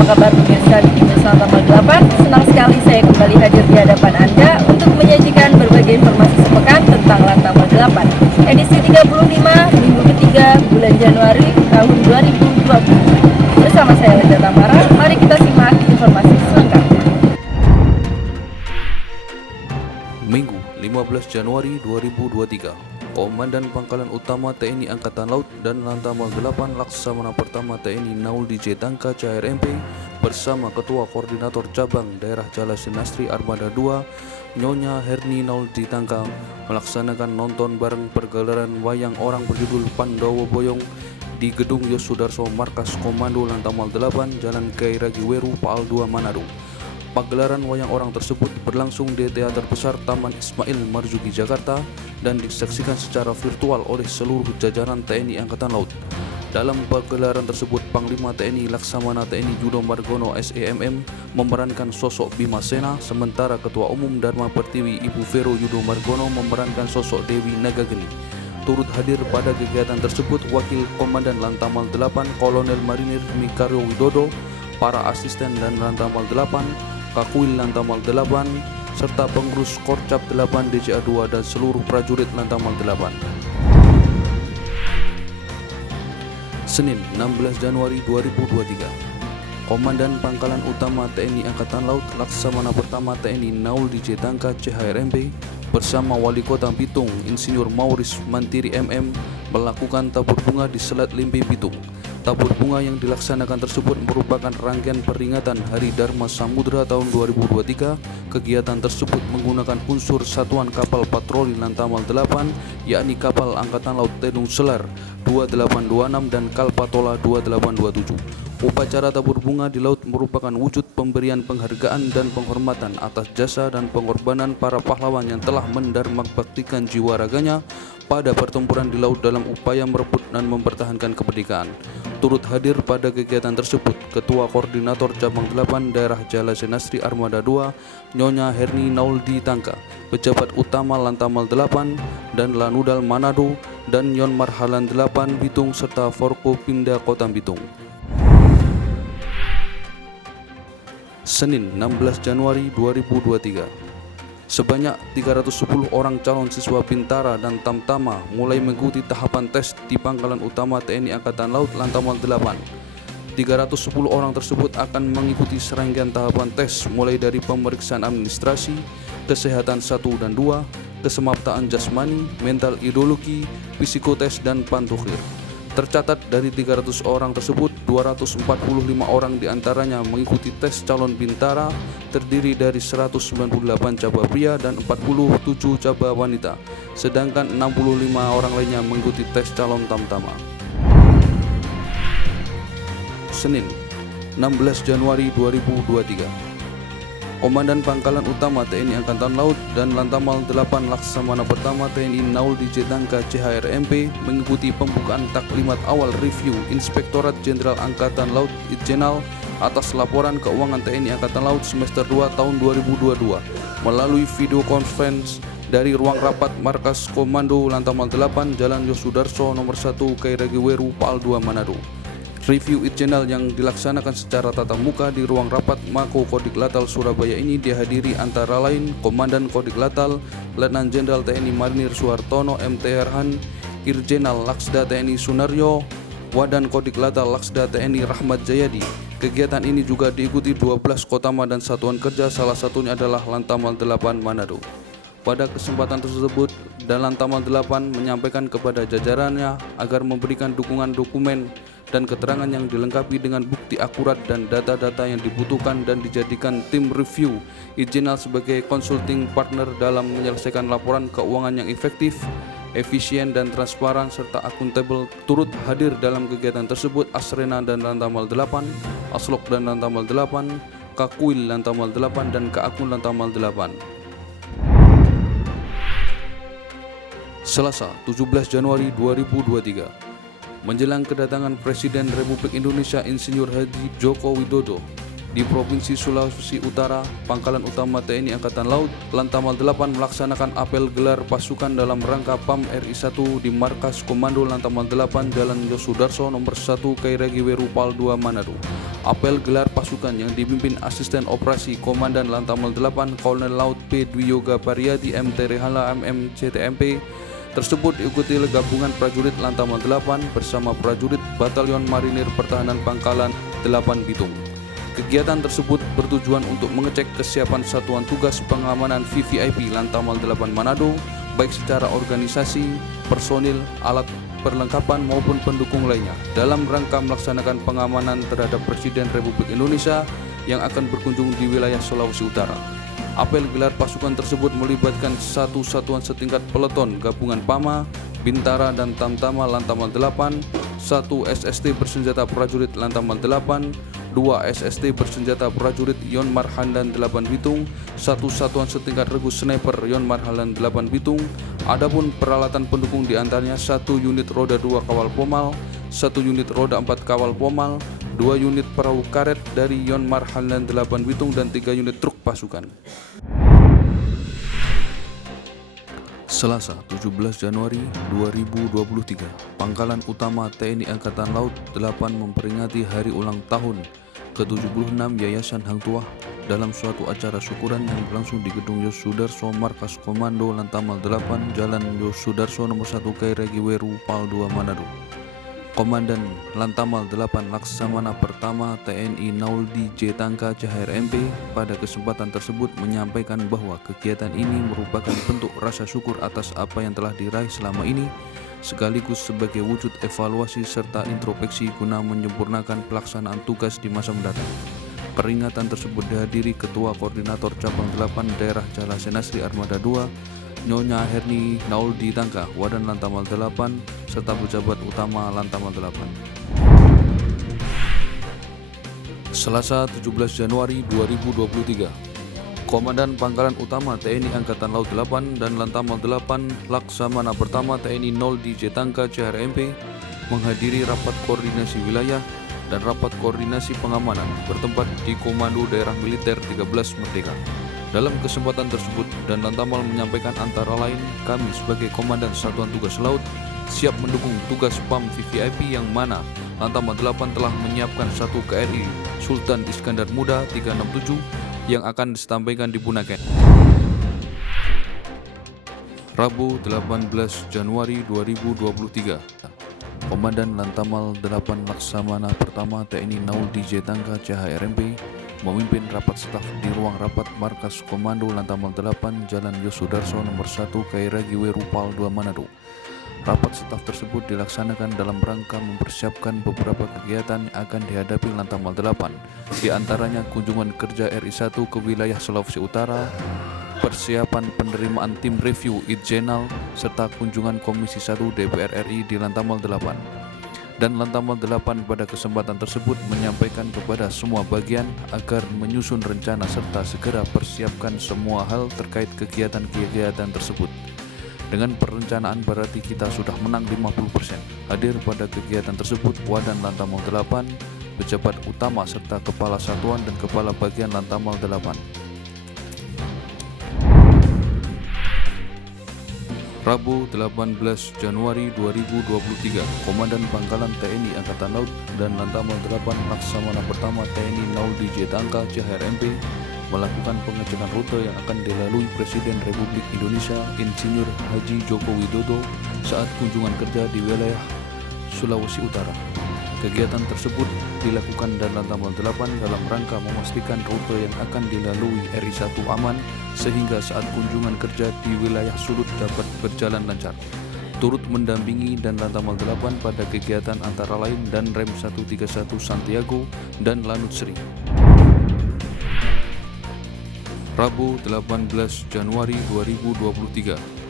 Apa kabar pemirsa di News Tanggal 8? Senang sekali saya kembali hadir di hadapan Anda untuk menyajikan berbagai informasi sepekan tentang Lantamal 8. Edisi 35, minggu ketiga, bulan Januari tahun 2020. Bersama saya Linda Tamara, mari kita simak informasi selengkapnya. Minggu 15 Januari 2023, Komandan Pangkalan Utama TNI Angkatan Laut dan Lantamal 8 Laksamana Pertama TNI Naul DJ Tangka CHRMP bersama Ketua Koordinator Cabang Daerah Jala Sinastri Armada 2 Nyonya Herni Naul DJ Tangka melaksanakan nonton bareng pergelaran wayang orang berjudul Pandawa Boyong di Gedung Yosudarso Markas Komando Lantamal 8 Jalan Kiai Ragiweru Paal 2 Manado. Pagelaran wayang orang tersebut berlangsung di Teater Besar Taman Ismail Marzuki Jakarta dan disaksikan secara virtual oleh seluruh jajaran TNI Angkatan Laut. Dalam pagelaran tersebut, Panglima TNI Laksamana TNI Yudo Margono SEMM memerankan sosok Bima Sena, sementara Ketua Umum Dharma Pertiwi Ibu Vero Yudo Margono memerankan sosok Dewi Nagageni. Turut hadir pada kegiatan tersebut Wakil Komandan Lantamal 8 Kolonel Marinir Mikario Widodo, para asisten dan Lantamal 8, Kakuil Lantamal 8, serta pengurus Korcap 8 DCA 2 dan seluruh prajurit Lantamal 8. Senin 16 Januari 2023, Komandan Pangkalan Utama TNI Angkatan Laut Laksamana Pertama TNI Naul DJ Tangka CHRMP bersama Wali Kota Bitung Insinyur Mauris Mantiri MM melakukan tabur bunga di Selat Limpe Bitung. Tabur bunga yang dilaksanakan tersebut merupakan rangkaian peringatan Hari Dharma Samudra tahun 2023. Kegiatan tersebut menggunakan unsur Satuan Kapal Patroli Lantamal 8, yakni Kapal Angkatan Laut Tedung Selar 2826 dan Kalpatola 2827. Upacara tabur bunga di laut merupakan wujud pemberian penghargaan dan penghormatan atas jasa dan pengorbanan para pahlawan yang telah mendarmabaktikan jiwa raganya pada pertempuran di laut dalam upaya merebut dan mempertahankan kemerdekaan. Turut hadir pada kegiatan tersebut Ketua Koordinator Cabang 8 Daerah Jala Sinastri Armada 2 Nyonya Herni Nauldi Tangka, Pejabat Utama Lantamal 8 dan Lanudal Manado dan Yon Marhalan 8 Bitung serta Forkopimda Kota Bitung. Senin 16 Januari 2023, sebanyak 310 orang calon siswa Bintara dan Tamtama mulai mengikuti tahapan tes di Pangkalan Utama TNI Angkatan Laut Lantamal 8. 310 orang tersebut akan mengikuti serangkaian tahapan tes mulai dari pemeriksaan administrasi, kesehatan 1 dan 2, kesemaptaan jasmani, mental ideologi, psikotes dan pantukhir. Tercatat dari 300 orang tersebut, 245 orang diantaranya mengikuti tes calon Bintara, terdiri dari 198 cabang pria dan 47 cabang wanita, sedangkan 65 orang lainnya mengikuti tes calon Tamtama. Senin 16 Januari 2023, Komandan Pangkalan Utama TNI Angkatan Laut dan Lantamal 8 Laksamana Pertama TNI Naul DJ Tangka CHRMP mengikuti pembukaan taklimat awal review Inspektorat Jenderal Angkatan Laut Itjenal atas laporan keuangan TNI Angkatan Laut semester 2 tahun 2022 melalui video conference dari ruang rapat Markas Komando Lantamal 8 Jalan Yosudarso nomor 1 Kiai Ragiweru Paal 2 Manado. Review Itjenal yang dilaksanakan secara tatap muka di ruang rapat Mako Kodik Latal Surabaya ini dihadiri antara lain Komandan Kodik Latal Letnan Jenderal TNI Marinir Suhartono MT Herhan, Irjenal Laksda TNI Sunaryo, Wadan Kodik Latal Laksda TNI Rahmat Jayadi. Kegiatan ini juga diikuti 12 Kotama dan Satuan Kerja, salah satunya adalah Lantamal 8 Manado. Pada kesempatan tersebut, Lantamal 8 menyampaikan kepada jajarannya agar memberikan dukungan dokumen dan keterangan yang dilengkapi dengan bukti akurat dan data-data yang dibutuhkan dan dijadikan tim review Itjenal sebagai consulting partner dalam menyelesaikan laporan keuangan yang efektif, efisien dan transparan serta akuntabel. Turut hadir dalam kegiatan tersebut Asrena dan Lantamal 8, Aslok dan Lantamal 8, Kakuil Lantamal 8 dan Kaakun Lantamal 8. Selasa 17 Januari 2023, menjelang kedatangan Presiden Republik Indonesia Insinyur Haji Joko Widodo Di Provinsi Sulawesi Utara, Pangkalan Utama TNI Angkatan Laut, Lantamal 8 melaksanakan apel gelar pasukan dalam rangka PAM RI 1 di Markas Komando Lantamal 8 Jalan Yosudarso nomor 1 Kairagi Weru Pal 2 Manado. Apel gelar pasukan yang dipimpin Asisten Operasi Komandan Lantamal 8 Kolonel Laut P. Dwi Yoga Pariyadi M. Terehala MM CTMP tersebut diikuti oleh gabungan prajurit Lantamal 8 bersama prajurit Batalion Marinir Pertahanan Pangkalan 8 Bitung. Kegiatan tersebut bertujuan untuk mengecek kesiapan satuan tugas pengamanan VVIP Lantamal 8 Manado, baik secara organisasi, personil, alat perlengkapan maupun pendukung lainnya, dalam rangka melaksanakan pengamanan terhadap Presiden Republik Indonesia yang akan berkunjung di wilayah Sulawesi Utara. Apel gelar pasukan tersebut melibatkan satu satuan setingkat peleton gabungan PAMA, Bintara dan Tamtama Lantamal 8, satu SST bersenjata prajurit Lantamal 8, 2 SST bersenjata prajurit Yon Marhandan 8 Bitung, satu satuan setingkat regu sniper Yon Marhandan 8 Bitung. Adapun peralatan pendukung diantaranya 1 unit roda 2 kawal pomal, 1 unit roda 4 kawal pomal, 2 unit perahu karet dari Yon Marhandan 8 Bitung dan 3 unit truk pasukan. Selasa 17 Januari 2023, Pangkalan Utama TNI Angkatan Laut 8 memperingati hari ulang tahun ke-76 Yayasan Hang Tuah dalam suatu acara syukuran yang berlangsung di Gedung Yosudarso Markas Komando Lantamal 8 Jalan Yosudarso nomor 1 Kairagi Weru Pal 2 Manado. Komandan Lantamal 8 Laksamana Pertama TNI Nauldi J. Tangka Cahair MP pada kesempatan tersebut menyampaikan bahwa kegiatan ini merupakan bentuk rasa syukur atas apa yang telah diraih selama ini, sekaligus sebagai wujud evaluasi serta introspeksi guna menyempurnakan pelaksanaan tugas di masa mendatang. Peringatan tersebut dihadiri Ketua Koordinator Cabang 8 Daerah Jala Senasri Armada 2 Nyonya Herni Nauldi Tangka, Wadan Lantamal 8, serta pejabat utama Lantamal 8. Selasa 17 Januari 2023, Komandan Pangkalan Utama TNI Angkatan Laut 8 dan Lantamal 8 Laksamana Pertama TNI Nauldi J. Tangka CRMP menghadiri rapat koordinasi wilayah dan rapat koordinasi pengamanan bertempat di Komando Daerah Militer 13 Merdeka. Dalam kesempatan tersebut, dan Lantamal menyampaikan antara lain, kami sebagai Komandan Satuan Tugas Laut siap mendukung tugas PAM VVIP yang mana Lantamal 8 telah menyiapkan satu KRI Sultan Iskandar Muda 367 yang akan disampaikan di Bunaken. Rabu 18 Januari 2023, Komandan Lantamal 8 Laksamana Pertama TNI Nauldi J. Tangka CHRMP memimpin rapat staf di ruang rapat Markas Komando Lantamal 8 Jalan Yosudarso nomor 1 Kairagi Weru Pal 2 Manado. Rapat staf tersebut dilaksanakan dalam rangka mempersiapkan beberapa kegiatan yang akan dihadapi Lantamal 8, di antaranya kunjungan kerja RI 1 ke wilayah Sulawesi Utara, persiapan penerimaan tim review Itjenal, serta kunjungan Komisi 1 DPR RI di Lantamal 8. Dan Lantamal 8 pada kesempatan tersebut menyampaikan kepada semua bagian agar menyusun rencana serta segera persiapkan semua hal terkait kegiatan-kegiatan tersebut. Dengan perencanaan berarti kita sudah menang 50%. Hadir pada kegiatan tersebut Wadan Lantamal 8, pejabat utama serta kepala satuan dan kepala bagian Lantamal 8. Rabu 18 Januari 2023, Komandan Pangkalan TNI Angkatan Laut dan Lantamal 8 Laksamana Pertama TNI Nauldi J. Tangka CHRMP melakukan pengecekan rute yang akan dilalui Presiden Republik Indonesia Insinyur Haji Joko Widodo saat kunjungan kerja di wilayah Sulawesi Utara. Kegiatan tersebut dilakukan dan Lantamal 8 dalam rangka memastikan rute yang akan dilalui RI 1 aman sehingga saat kunjungan kerja di wilayah Sulut dapat berjalan lancar. Turut mendampingi dan Lantamal 8 pada kegiatan antara lain dan Rem 131 Santiago dan Lanut Sri. Rabu 18 Januari 2023,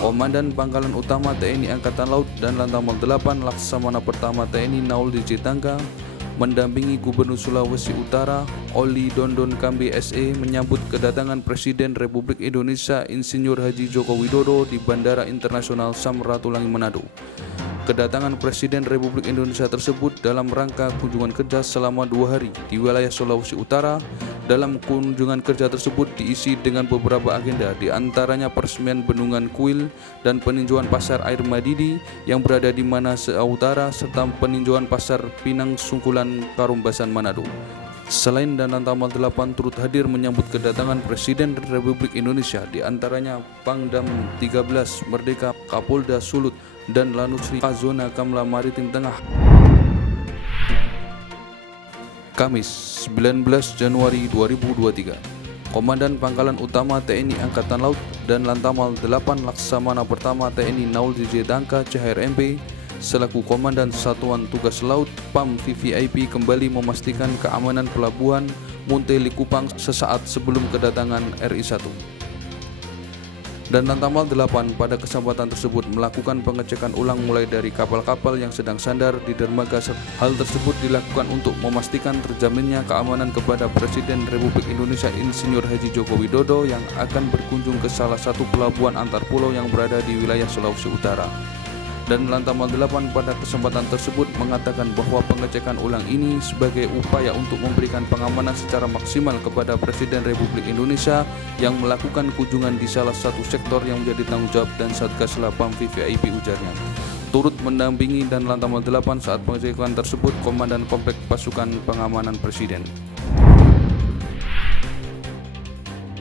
Komandan Pangkalan Utama TNI Angkatan Laut dan Lantamal 8 Laksamana Pertama TNI Nauldi J. Tangka mendampingi Gubernur Sulawesi Utara Oli Dondon Kambe SE menyambut kedatangan Presiden Republik Indonesia Insinyur Haji Joko Widodo di Bandara Internasional Samratulangi Manado. Kedatangan Presiden Republik Indonesia tersebut dalam rangka kunjungan kerja selama 2 hari di wilayah Sulawesi Utara. Dalam kunjungan kerja tersebut diisi dengan beberapa agenda, di antaranya peresmian bendungan Kuil dan peninjauan pasar air Madidi yang berada di Manase Utara, serta peninjauan pasar Pinang Sungkulan Karumbasan Manado. Selain dan Lantamal 8 turut hadir menyambut kedatangan Presiden Republik Indonesia, di antaranya Pangdam 13 Merdeka, Kapolda Sulut, dan Lanusri Zona Kamla Maritim Tengah. Kamis 19 Januari 2023, Komandan Pangkalan Utama TNI Angkatan Laut dan Lantamal 8 Laksamana Pertama TNI Naul DJ Dangka CHRMP selaku Komandan Satuan Tugas Laut PAM VVIP kembali memastikan keamanan pelabuhan Munte Likupang sesaat sebelum kedatangan RI-1. Dan Lantamal 8 pada kesempatan tersebut melakukan pengecekan ulang mulai dari kapal-kapal yang sedang sandar di dermaga. Hal tersebut dilakukan untuk memastikan terjaminnya keamanan kepada Presiden Republik Indonesia Insinyur Haji Joko Widodo yang akan berkunjung ke salah satu pelabuhan antar pulau yang berada di wilayah Sulawesi Utara. Dan Lantamal 8 pada kesempatan tersebut mengatakan bahwa pengecekan ulang ini sebagai upaya untuk memberikan pengamanan secara maksimal kepada Presiden Republik Indonesia yang melakukan kunjungan di salah satu sektor yang menjadi tanggung jawab dan Satgas Lapam VVIP, ujarnya. Turut mendampingi dan Lantamal 8 saat pengecekan tersebut Komandan Komplek Pasukan Pengamanan Presiden.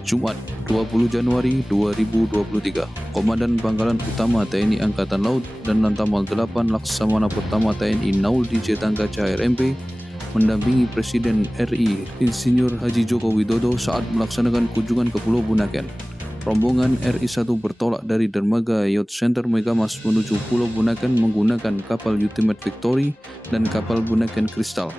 Jumat 20 Januari 2023, Komandan Pangkalan Utama TNI Angkatan Laut dan Lantamal 8 Laksamana Pertama TNI Naul DJ Tangka CHRMP mendampingi Presiden RI Insinyur Haji Joko Widodo saat melaksanakan kunjungan ke Pulau Bunaken. Rombongan RI-1 bertolak dari dermaga Yacht Center Megamas menuju Pulau Bunaken menggunakan kapal Ultimate Victory dan kapal Bunaken Crystal.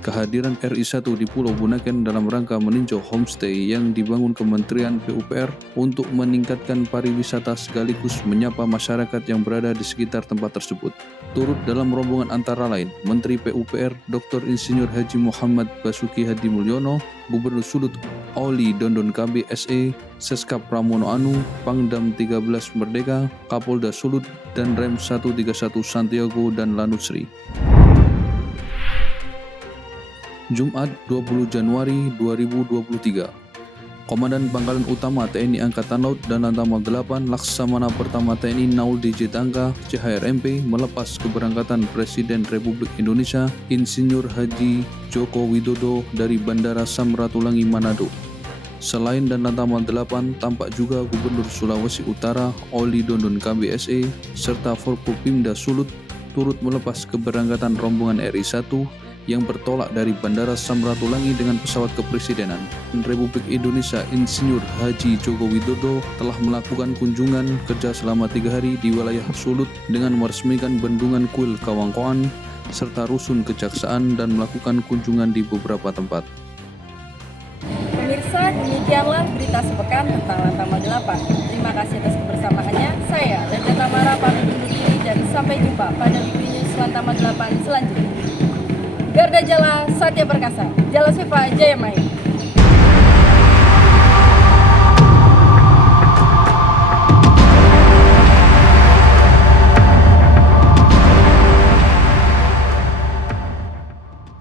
Kehadiran RI-1 di Pulau Bunaken dalam rangka meninjau homestay yang dibangun Kementerian PUPR untuk meningkatkan pariwisata sekaligus menyapa masyarakat yang berada di sekitar tempat tersebut. Turut dalam rombongan antara lain Menteri PUPR Dr. Insinyur Haji Muhammad Basuki Hadi Mulyono, Gubernur Sulut Oli Dondon KB SE, Seskap Pramono Anu, Pangdam 13 Merdeka, Kapolda Sulut, dan Rem 131 Santiago dan Lanusri. Jumat 20 Januari 2023, Komandan Pangkalan Utama TNI Angkatan Laut dan Lantamal 8 Laksamana Pertama TNI Naul DJ Tangka CHRMP melepas keberangkatan Presiden Republik Indonesia Insinyur Haji Joko Widodo dari Bandara Samratulangi Manado. Selain dan Lantamal 8, tampak juga Gubernur Sulawesi Utara Oli Dondon KB SE serta Forkopimda Sulut turut melepas keberangkatan rombongan RI-1 yang bertolak dari Bandara Samratulangi dengan pesawat kepresidenan. Republik Indonesia Insinyur Haji Joko Widodo telah melakukan kunjungan kerja selama 3 hari di wilayah Sulut dengan meresmikan Bendungan Kuil Kawangkoan serta Rusun Kejaksaan dan melakukan kunjungan di beberapa tempat. Pemirsa, demikianlah berita sepekan tentang Lantamal 8. Terima kasih atas kebersamaannya. Saya Raja Tamara pamit undur diri dan sampai jumpa pada Weekly News Lantamal 8 selanjutnya. Garda Jala Satya Perkasa, Jala Siva Jayamaya.